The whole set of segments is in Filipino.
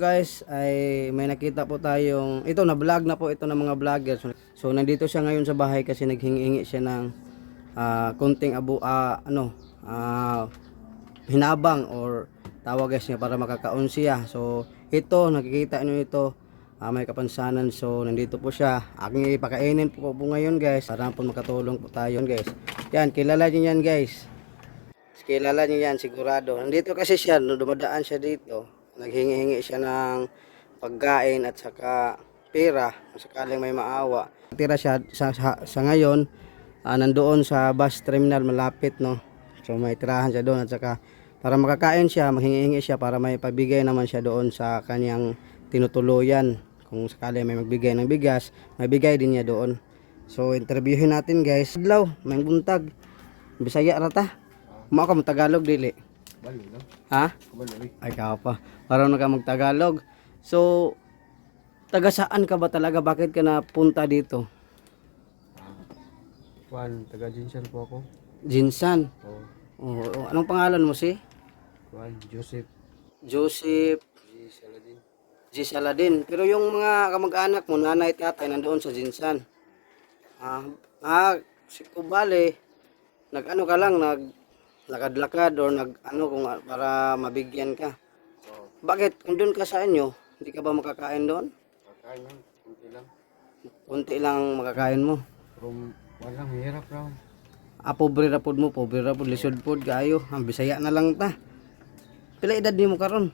guys ay may nakita po tayong ito na vlog na po ito ng mga vloggers. So nandito siya ngayon sa bahay kasi naghingi-hingi siya ng konting hinabang or tawag guys niya para makakaon siya. So ito nakikita niyo ito may kapansanan. So nandito po siya. Aking ipakainin po ngayon guys para po makatulong po tayo guys. Yan, kilala niyo yan guys. Kilala niyo yan sigurado. Nandito kasi siya, dumadaan siya dito. Naghingi-hingi siya ng pagkain at saka pera sakaling may maawa. Tira siya sa ngayon nandoon sa bus terminal malapit no. So may tirahan siya doon at saka para makakain siya, maghingi-hingi siya para may pabigay naman siya doon sa kanyang tinutuluyan. Kung sakaling may magbigay ng bigas, may bigay din niya doon. So interviewin natin guys. Adlaw, may buntag. Bisaya rata. Mao ka mo Tagalog dili. Bali, no? Ha? Bali. Ay ka pa. Parang ka magtagalog. So, taga saan ka ba talaga? Bakit ka napunta dito? Juan, taga Jinsan po ako. Jinsan. Oh, Oh, anong pangalan mo si? Juan, Joseph. Joseph G. Saladin. G. Saladin. Pero yung mga kamag-anak mo, nanay at tatay, nandoon sa Jinsan. Si Kubale, nag-ano ka lang, lakad-lakad or kung para mabigyan ka. Oh, Bakit? Kung doon ka sa inyo, hindi ka ba makakain doon? kakain lang. Kunti lang. Kunti lang makakain mo. From, walang hirap raw. Pobre ra pud mo, pobre ra pud, lisod pud kaayo. Ang Bisaya na lang ta. Pila edad nimo karon?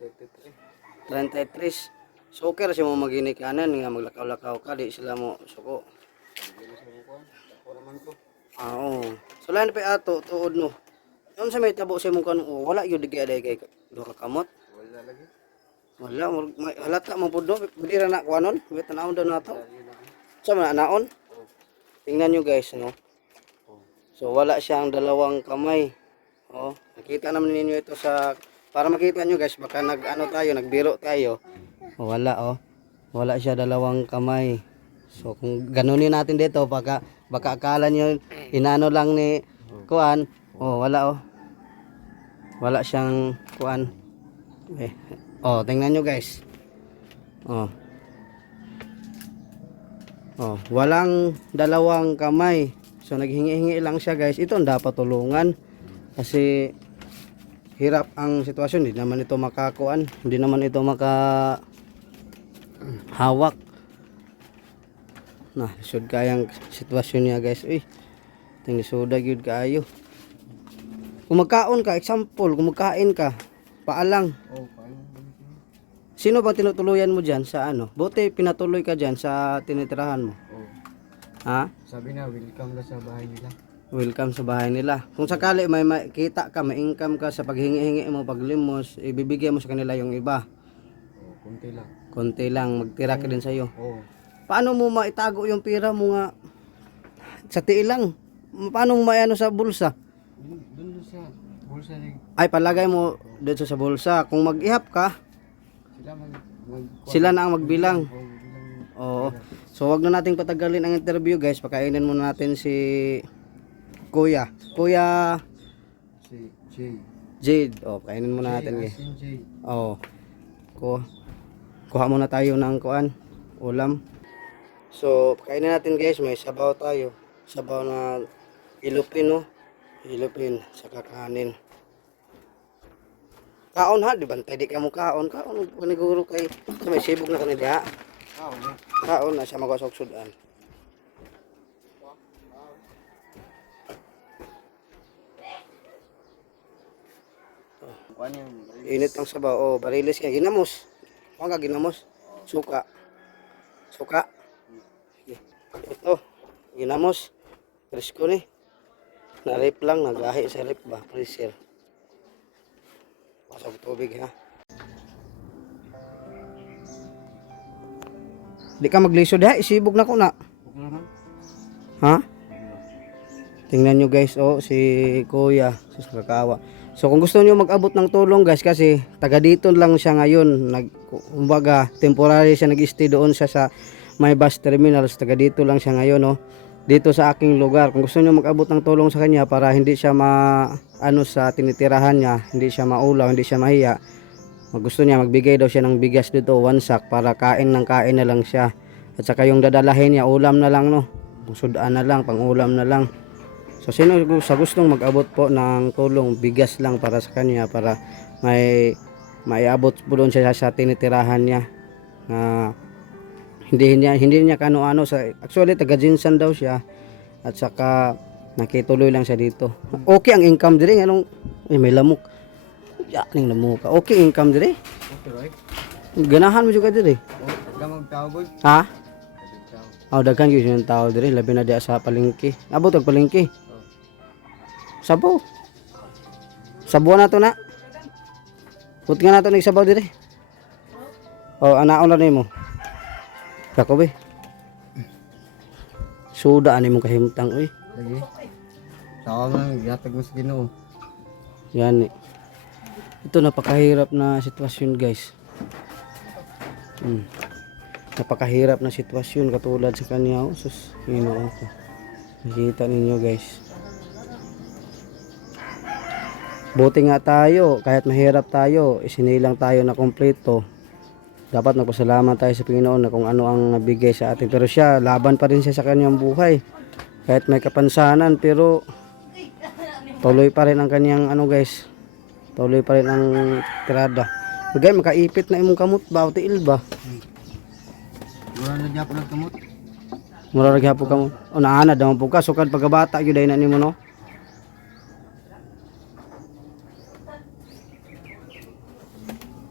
33. 33. So okay ra siya mo maginikanan nga maglakaw-lakaw ka di sila mo suko. Hindi na sa bukuan. Ako naman ko. Oo. So lain pa ato tuod no. Unsa may tabo sa imong kanon? Wala gyud digay kay do ka kamot. Wala lagi. Wala halata mo pud no. Pwede ra na kuanon. Wait tanaw daw nato. Yun ako. Sa man naon? Oh, Tingnan nyo guys no. oh. So wala siyang dalawang kamay. Oh, nakita naman ninyo ito sa para makita nyo guys, baka nagbiro tayo. Oh, wala oh. Wala siya dalawang kamay. So kung ganunin natin dito baka akala nyo inano lang ni kuan. Oh, wala oh. Wala siyang kuan. Oh, tingnan nyo guys. Oh. Oh, walang dalawang kamay. So naghingi-hingi lang siya guys. Ito ang dapat tulungan kasi hirap ang sitwasyon. Hindi naman ito makakuan, hindi naman ito hawak. Nah, lisod kayang sitwasyon niya guys. Uy, tingin suda gyud kaayo. Kung magkaon ka, example, kung magkain ka, paalang. Oh, paano? Sino bang tinutuluyan mo diyan sa ano? Buti pinatuloy ka diyan sa tinitirahan mo. Oh. Ha? Sabi na, welcome na sa bahay nila. Welcome sa bahay nila. Kung sakali may makita ka, may income ka sa paghingi-hingi mo, paglimos, ibibigay mo sa kanila yung iba. Oh, kunti lang. Konti lang, magtira ka din sa'yo. Oh, Paano mo maitago yung pera mo nga sa tiil lang? Paano mo maano sa bulsa? dun sa bulsa ni Ay, palagay mo dito sa bulsa. Kung mag-ihap ka, sila sila na ang magbilang. Oh, bilang Oo. So, wag na nating patagalin ang interview guys. Pakainin muna natin si Kuya. Kuya si Jay. Jade. O, kainin muna natin guys. Jay. Oo. Kuha muna tayo ng kuan, ulam. So, pakainin natin guys, may sabaw tayo. Sabaw na ilupin no. Ilupin sa kakanin. Kaon ha, di bantay di ka mo kaon. Kaon paniguro kay may sibog na kanila. Ah, okay. Kaon na siya magwasok sudan. Kuan yung Init ang sabaw. Oh, barilis kay ginamos. Huwag ka ginamos. Suka. Suka. Sige. Ito. Ginamos. Presko ni. Na-rip lang. Nagahi sa rip ba? Freezer. Pasok tubig ha. Di ka maglisod ha. Isibog na ko na. okay naman. Ha? Tingnan nyo guys. Oh, si Kuya. Sus kakawa. So kung gusto niyo mag-abot ng tulong guys kasi taga dito lang siya ngayon, kumbaga temporary siya nag-stay doon siya sa may bus terminals, taga dito lang siya ngayon no. Dito sa aking lugar. Kung gusto niyo mag-abot ng tulong sa kanya para hindi siya sa tinitirahan niya, hindi siya maulaw, hindi siya mahiya. Gusto niya magbigay daw siya ng bigas dito, 1 sack para kain ng kain na lang siya. At saka yung dadalahin niya, ulam na lang no. Sudan na lang, pang-ulam na lang. So sino sa gustong mag-abot po ng tulong, bigas lang para sa kanya para may maiabot po doon siya sa tinitirahan niya. Na hindi niya kano-ano sa actually taga Jinsan daw siya at saka nakituloy lang siya dito. Okay ang income dire anong may lamok. Yaning lamok. Okay income dire. Okay, right? Ganahan mo juga dire. Oh, gamang tawag. Ha? Daghan gyud yung tao dire labi na diya sa palengke. Abot og palengke. Sabaw. Sabaw na to na. Put nga nato ning sabaw dire. Anaon na nimo. Kako be. Suda ani mong kahimtang oy. Lagi. Tawa man gatag mo sa Ginoo. Yan eh. Ito napakahirap na sitwasyon guys. Napakahirap na sitwasyon katulad sa kanya. Sus, Ginoo ko. Nakita ninyo guys. Buti nga tayo, kahit mahirap tayo, isinilang tayo na kompleto. Dapat magpasalamat tayo sa Panginoon na kung ano ang nabigay sa atin. Pero siya, laban pa rin siya sa kanyang buhay. Kahit may kapansanan, pero tuloy pa rin ang kanyang ano guys. Tuloy pa rin ang tirada. Bagay, makaipit na imong kamot ba o tiil ba? Mura na diya po nagkamot. Mura ra gyapon kamot. O naana daw po ka sukad pagkabata gyud ay na nimo no.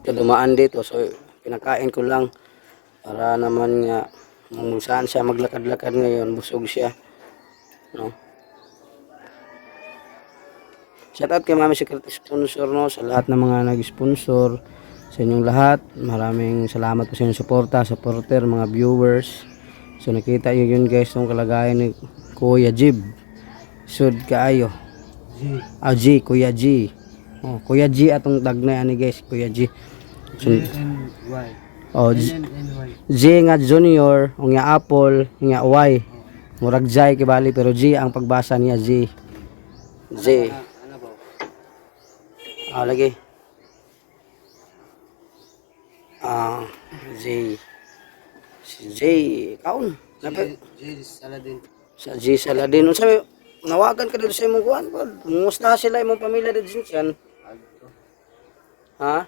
Dumaan dito so pinakain ko lang para naman nga kung saan siya maglakad-lakad ngayon busog siya no. Shout out kay Mami Secret Sponsor no sa lahat ng mga nag-sponsor sa inyong lahat. Maraming salamat po sa inyong suporta, supporter, mga viewers. So nakita niyo yun guys yung kalagayan ni Kuya Jib. Sud kaayo. G. Kuya G. Kuya G atong tagnay ani guys, Kuya G. So, N-N-Y. N-N-N-Y. G nga junior, o nga apple, nga Y. Murag Jai kibali pero G ang pagbasa niya G. J. Ano ba? Lagi. J. Si J. Kaon. J. Saladin. Sa G Saladin. Unsa may nawagan ka dito sa imong kuan? Musta sila imong pamilya dito diyan? Ha?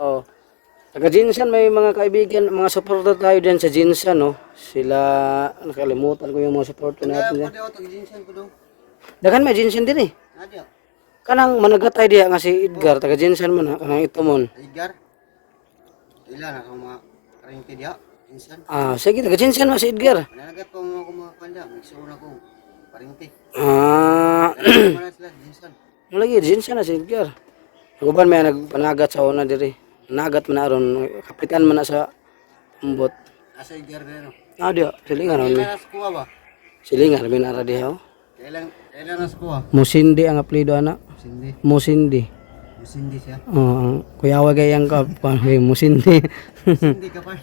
Oh. Taga Jinsan may mga kaibigan, mga supporter tayo diyan sa Jinsan no. Sila nakalimutan ko yung mga supporter natin diyan. Daghan may Jinsan din eh. Kanang managatay diha nga si Edgar taga Jinsan man kanang ito mon. Edgar? Ilan ako mga karingti diha? Insan? Sige taga Jinsan man si Edgar. Nanagat pa mo ako mga kanda. Magsuon ako. Karingti. Mana sila? Insan? Lagi Jinsan na si Edgar. Guban may nagpanagat sa una diri. Nagat man na ron kapitan man na sa umbot. Asa Edgar na no? Diya silingan ron. Kailan nas kuha ba? Silingan min ara diha. Kailan nas kuha? Musindi ang apelyido ana. Sindi. Musindi. Sindi siya. Ang kuya wa gayang ka Musindi. Sindi ka pa.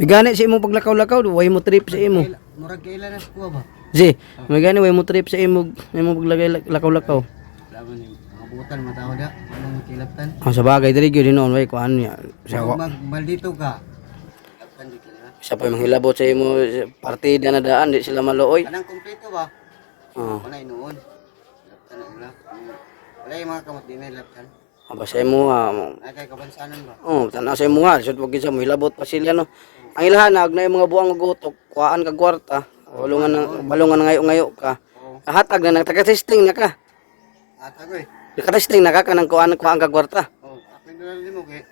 Migani si imong paglakaw-lakaw, way mo trip sa imo. Murag kailan nas kuha ba? Ji, migani way mo trip sa imo paglagay lakaw-lakaw. Laban ni mabutan mataw da. Anong kilaptan? Sa bagay diri gyud noon way kuan niya. Kung magbaldito ka. Kilaptan di ka na. Sa pa manghilabot sa imo partida na daan di sila maluoy. Anang kumpleto ba? Wala inuon. Kilaptan na ila. Wala yung mga kamot din na kilaptan. Aba sa imo Ay kay kabansanan ba? tanaw sa imo sud wag gyud sa mohilabot pa sila no. Ang ilahan na mga buang gutok, kuhaan ka kwarta, balungan ngayo ka. Hatag na nagtaga-testing na ka. Atag eh. Naka-testing na ka kanang kuhaan ka kwarta. Akin na lang mo kay.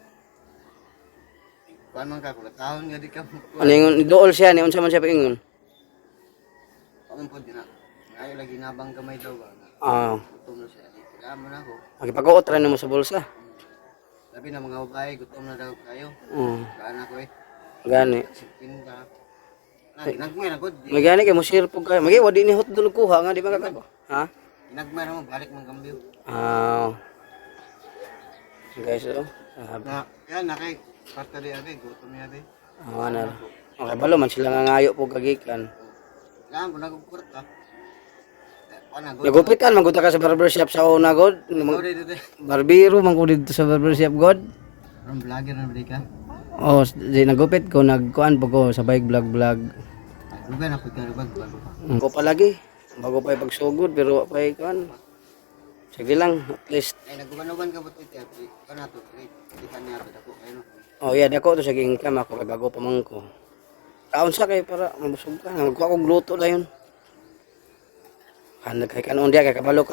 Kuan man ka kula taon nga di ka. Ano yung dool siya ni unsa man siya paingon? Paman po din na. Ay lagi nabang gamay daw ba. Gutom na siya. Kaya man ako. Magipag-uot ra nimo sa bulsa. Labi na mga babae gutom na daw kayo. Kaan ako eh. Gani. Sipin ka. Nagmay na gud. May gani kay mo share po kayo. Magi wadi ni hot dul kuha nga di ba ka? Ha? Nagmay na mo balik man kambyo. Guys, Na yan na kay kwarta di abi gutom ni abi. ano. Okay, balo man sila nga ngayo po kagikan. Lang ko nagkwarta. Ana go. Nagupitan manguta ka sa barbershop sa una god. Sorry dito. Barbero man ko dito sa barbershop god. From vlogger na bali ka. Oh, di nagupit ko nagkuan po ko sa bike vlog. Lugan ako ka bago pa. Ko pa lagi. Bago pa pagsugod pero pa kuan. Sige lang at least. Ay naguban-uban ka buti tiya. Kana to. Di ka niya to dako ayno. Oh yeah, dako to sa income ako kay bago pa man ko. Kaon sa kay para mabusog ka. Magkuha kog luto dayon. Hanag kay kanon dia kay kabalo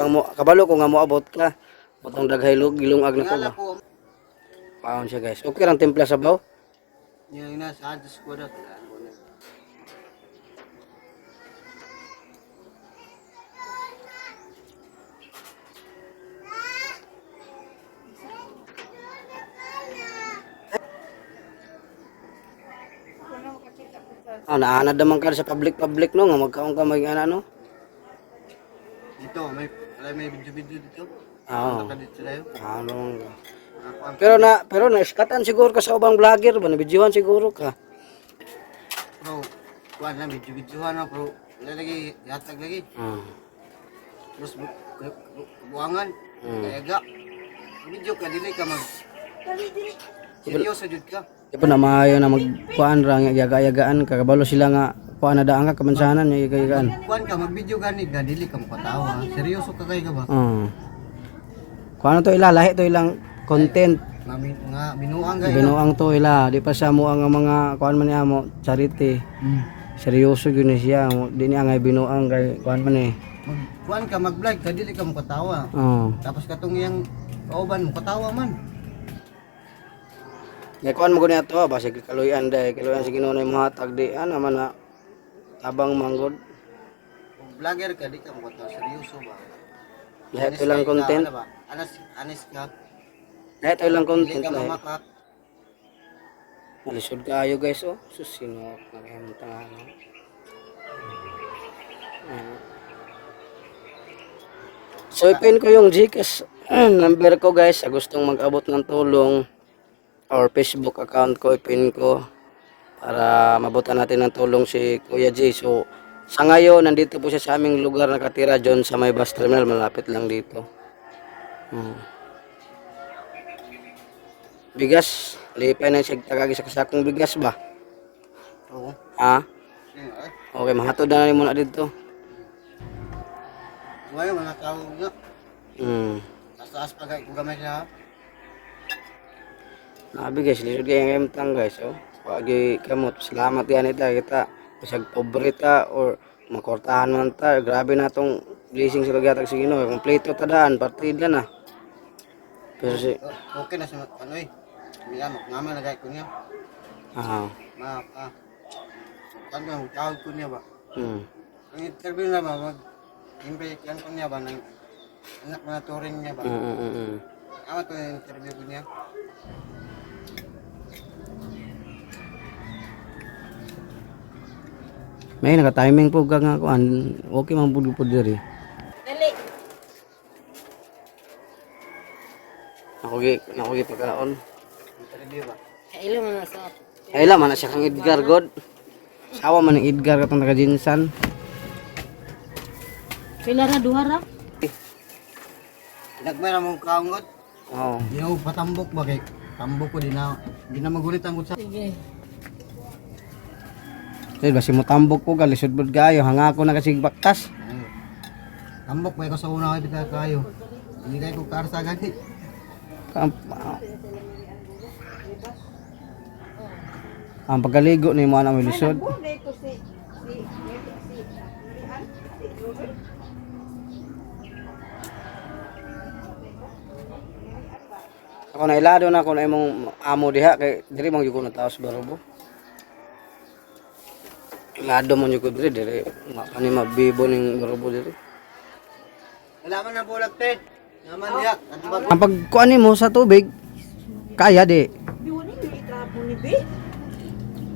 ko nga mo abot ka. Botong daghay gilungag na ko ba. Ngala ko. Kaon siya guys. Okay lang timpla sa baw. Niya ina sa ads ko da. Naanad naman ka sa public no nga magkaon ka ano. Dito may video dito. Oo. Nakadito tayo. Ano. Pero na iskatan siguro ka sa ubang vlogger ba nabidyohan siguro ka. Bro, kuan na video na bro. Wala lagi yatag lagi. Terus buangan. Kayaga. Video ka dili ka mag. Seryoso jud ka. Di pa na maayo na magkuan ra nga yaga-yagaan ka kabalo sila nga kuan na daan ka kamansanan nga yaga-yagaan. Kuan ka mag-video gani ka dili ka mapatawa. Seryoso ka kay ka ba? Kuan to ila lahi to ilang content. Nga binuang kay. Binuang to ila di pa sa mo ang mga kuan man niya mo charity. Seryoso gyud ni siya di niya nga binuang kay kuan man eh. Kuan ka mag-vlog ka dili ka mapatawa. Tapos katong iyang kauban mo patawa man. Nga kuan mo guni ato ba sige kaluyan sa Ginoo na mga tagdi ana man na tabang manggod. Kung vlogger ka di ka mapatawa seryoso ba? Lahat to lang content. Anis ka. Lahat to lang Dili content ka lahat. mamakak. Malisod kaayo guys oh. Sus sino nakahimta ano. So ipin ko yung Gcash number ko guys sa gustong mag-abot ng tulong or Facebook account ko ipin ko para mabutan natin ng tulong si Kuya J. So sa ngayon nandito po siya sa aming lugar nakatira John sa may bus terminal malapit lang dito. Bigas, lipay na siya tagagi sa kasakong bigas ba? Oo. Ha? Okay, mahatod na rin muna dito. Ngayon mga tao nga. Taas pa kay kung gamay siya. Nabi guys, lisod kayo yung emtang guys. Oh. Pagi kamot, salamat yan kita. Pasag pobre ta or makortahan man ta. Grabe na tong blessing sa lagatag sa Ginoo. Kompleto ta daan, partida na. Pero si... Okay na siya, ano eh. Miya, mama na gaya ko niya. Kan ka, magtawag ko niya ba? Ang interview na ba, mag-invite yan ko niya ba, ng anak na turing niya ba? Ama to yung interview ko niya. May naka-timing po ka nga kuan. Okay man pud diri. Dali. Nakugi pagkaon. Interview ba? Kailo man sa. Ay man na siya kang Edgar God. Sawa man ng Edgar katong taga-Jinsan. Pila ra duha ra? Nagmay na mong kaungot. Oo. Di ako patambok ba kay tambok ko di na magulit ang sa. Sige. Dahil basi mo tambok ko galisod bud gayo hangako na kasi baktas. Tambok ba ko sa una kay bitaw kayo. Hindi kay ko karsa gani. Ang pagkaligo ni mo ana mo lisod. Ako na ilado na ako na imong amo diha kay diri mang yuko na taos barobo. Ilado mo yuko diri kani mabibo ning barobo diri. Wala man na bulag ted. Naman diha. Ang pagkuan mo sa tubig kaya di. Biwani ni trapo ni be.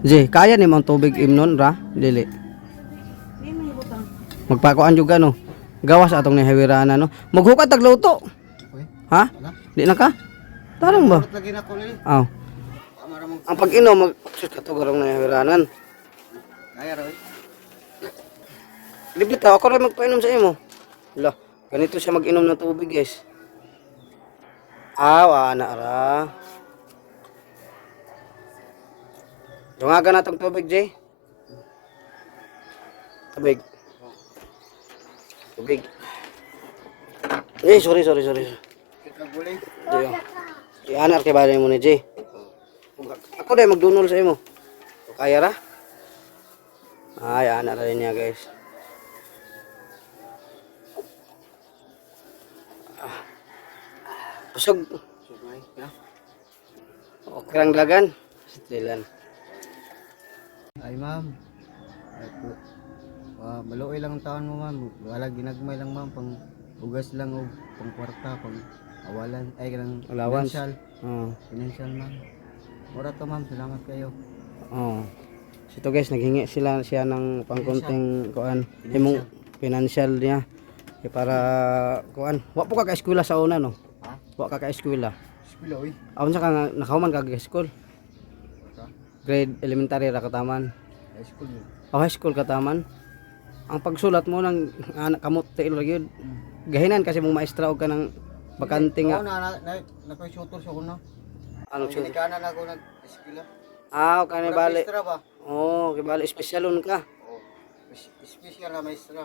Ji, kaya ni mong tubig imnon ra dili. Di may butang. Magpakuan juga no. Gawas atong ni hawirana no. Maghukat tag luto. Ha? Di na ka? Tarong ba? Lagi na ko ni. Aw. Amara mong Ang pag-inom magsus ka to garong na hawiranan. kaya ra. Libit ako rin magpainom sa imo. Wala, ganito siya mag-inom ng tubig, guys. Ana ra. Dungagan na tong tubig, Jay. Tubig. Tubig. Sorry. Kagulay. Jay. Anar kay balay mo ni Jay. Ako dai magdunol sa imo. Kaya ra? Ay, ana ra niya, guys. Busog. Sumay. Ya. Okay lang dagan. Stilan. Ay ma'am. Ay po. Maluoy lang ang taon mo ma'am. Wala ginagmay lang ma'am. Pang ugas lang o pang kwarta. Pang awalan. Ay kanang Allowance. financial. Oh. Financial ma'am. Mura to ma'am. Salamat kayo. Oh. Sito guys, naghingi siya ng pangkunting kuan, himong financial niya. Para kuan, wa po ka eskwela sa una no. Ha? Wa ka eskwela. Eskwela oy. Aun sa ka nga nakahuman ka school. Ka? Grade elementary ra kataman. High school yun. High school kataman. Ang pagsulat mo ng anak kamot tail gyud. Gahinan kasi mong maestra og kanang bakante nga. Oo nakoy shooter sa kuno. Ano siya? Ginikanan ako nag-eskwela. Kanay bali. Maestra ba? Oh, kibali espesyalon ka. Oo. Special na maestra.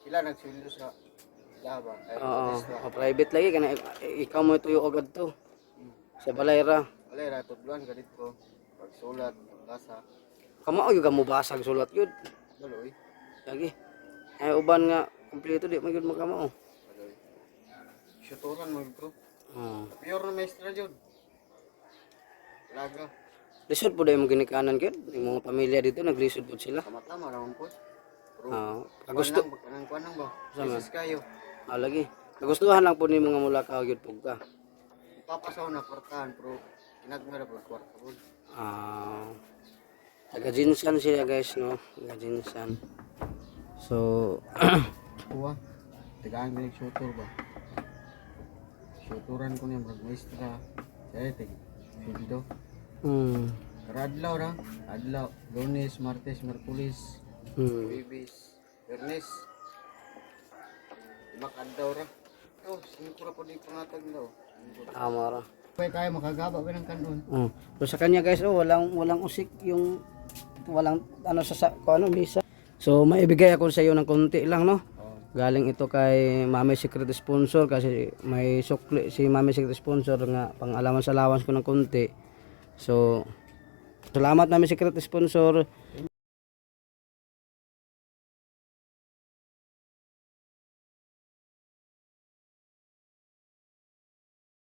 Sila nagsundo sa laba. Ay, Oo, maestra. private lagi kana ikaw mo tuyo agad to. Sa balay ra. Wala ra tudluan ganit ko. Pagsulat, pagbasa. Kamao yung mo basag sulat yun. Daloy. Lagi. Ay uban nga kompleto di man gyud makamao. Daloy. Shooteran mo bro. Oh. Pure na maestra jud. Laga. Lisod po dahil mo ginikanan gyud. Yung mga pamilya dito naglisod po sila. Tama naman po. Pero Gusto kuan lang ba? Sama. Jesus kayo. lagi. Nagustuhan lang po ni mga mula ka gyud pug ka. Papasaw na kwartahan pero ginagmara po kwarta po. Taga-jinsan sila guys no. Taga-jinsan. So Kuha. Tigaan binig shooter ba? Shooteran ko niya brad maestra. Kaya tig. Sundo. Karadlaw ra. Adlaw. Lunes, Martes, Merkulis. Bibis. Bernes. Makadaw ra. Oh, sinipura po di pangatag daw. Amara. Pwede kaya makagaba ba ng kanon? So sa kanya guys, walang usik yung walang ano misa. So maibigay ako sa iyo ng konti lang no. Galing ito kay Mami Secret Sponsor kasi may sukli si Mami Secret Sponsor nga pang allowance ko ng konti. So salamat Mami Secret Sponsor.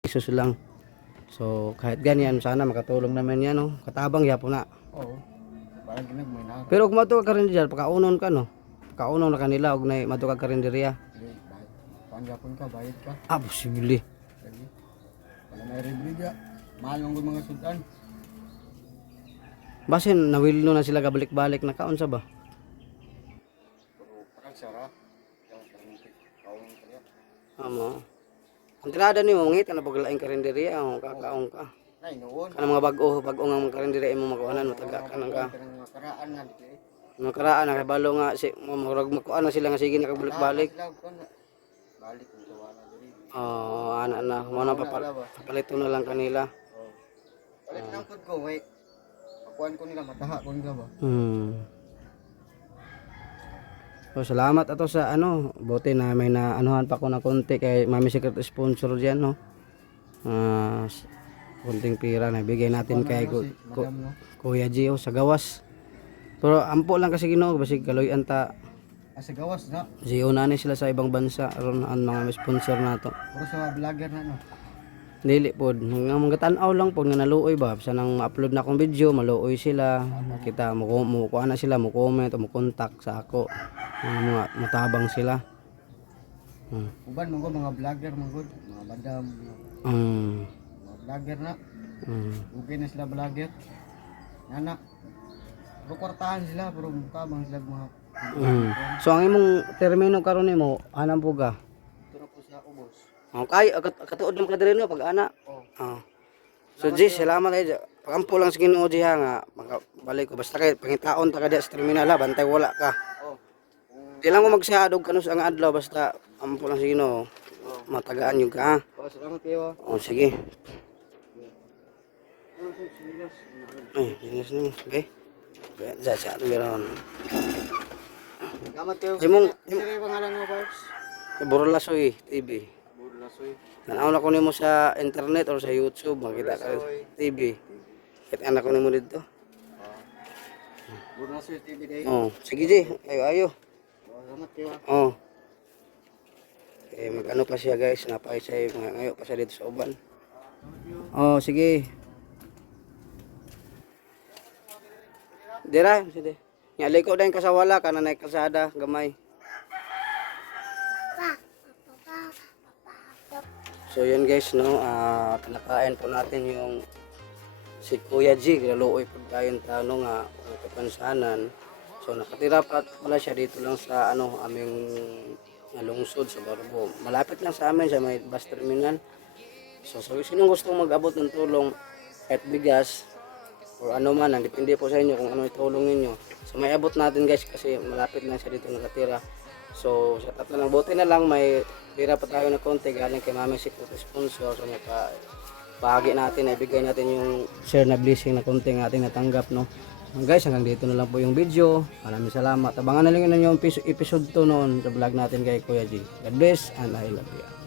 Isus lang. So kahit ganyan sana makatulong naman yan no. Katabang yapon na. Oo. Parang ginagmay na. Pero kung matuka ka rin dyan, pakaunon ka no. Pakaunon na kanila og na matuka ka rin diriya. Panggapon ka, bayad ka. Posible. Lagi. Wala may rebrida. Mahal ng mga sudan. Basin nawilno na sila kabalik-balik na kaon sa ba? Pero parang sara. Yung kaon kaya. Amo. Ang tirada ni mo ngit na paglaing karinderiya o kakaon ka. Nay noon. Kanang mga bag-o nga mga karinderiya mo makuanan mataga ka nang ka. Kanang mga karaan na dito. Mga karaan na kay balo nga si murag makuan na sila nga sige nakabalik-balik. Balik nito wala diri. Ana na mo na papalito na lang kanila. Balik nang pud ko wait. Pakuan ko nila mataha ko nila ba. So salamat ato sa ano, buti na may na anuhan pa ko na konti kay Mami Secret Sponsor diyan no. Konting pira na bigay natin kay Kuya Gio sa gawas. Pero ampo lang kasi Ginoo basig kaloy-an ta. Sa gawas na. Gio na ni sila sa ibang bansa aron ang mga sponsor nato. Puro sa vlogger na no. Dili pod nga magatan-aw lang pod nga naluoy ba sa nang ma-upload na akong video maluoy sila. Kita mo kuha na sila mo comment o mo contact sa ako. Mga matabang sila. Uban mo mga vlogger mga madam. Mga vlogger na. Okay na sila vlogger. Nana. Pero kwartahan sila pero matabang sila mga. So ang imong termino karon nimo anang puga? Turo po sa ubos. Okay, katuod mo ka diri no pag ana. So G, salamat ay pagampo lang sa Ginoo ha nga makabalik ko basta kay pangitaon ta ka diya sa terminal ha bantay wala ka. Di lang ko magsadog kanus ang adlaw basta ampo lang sino matagaan yung ka. Salamat kayo. O sige. Ay, dinis na mo. Okay. Sa ato meron. Salamat kayo. Imong Sino yung pangalan mo, Barbs? Burlasoy TV. Burlasoy. Tanaw na ko nimo sa internet or sa YouTube, makita ka TV. Kit anak ko nimo dito. Burlasoy TV day. Oh, sige di. Ayo. Salamat kayo. Oh. Eh mag-ano pa siya guys, napay siya ngayo pa siya dito sa uban. Oh, sige. Dira, sige. Nya liko din ka sa wala kana nay kalsada gamay. So yun guys no, pinakain po natin yung si Kuya G, graluoy po tayo tanong nga kapansanan. So nakatira pa pala siya dito lang sa ano aming lungsod sa Barbo. Malapit lang sa amin sa may bus terminal. So sinong gustong mag-abot ng tulong kahit bigas or ano man, depende po sa inyo kung ano itulong ninyo. So may abot natin guys kasi malapit lang siya dito nakatira. So sa tatlo lang, buti na lang may tira pa tayo na konti galing kay Mami Secret Sponsor. So bahagi natin, ibigay natin yung share na blessing na konti ng ating natanggap, no. Guys, hanggang dito na lang po yung video. Maraming salamat. Abangan na lang yun yung episode 2 noon sa vlog natin kay Kuya G. God bless and I love you.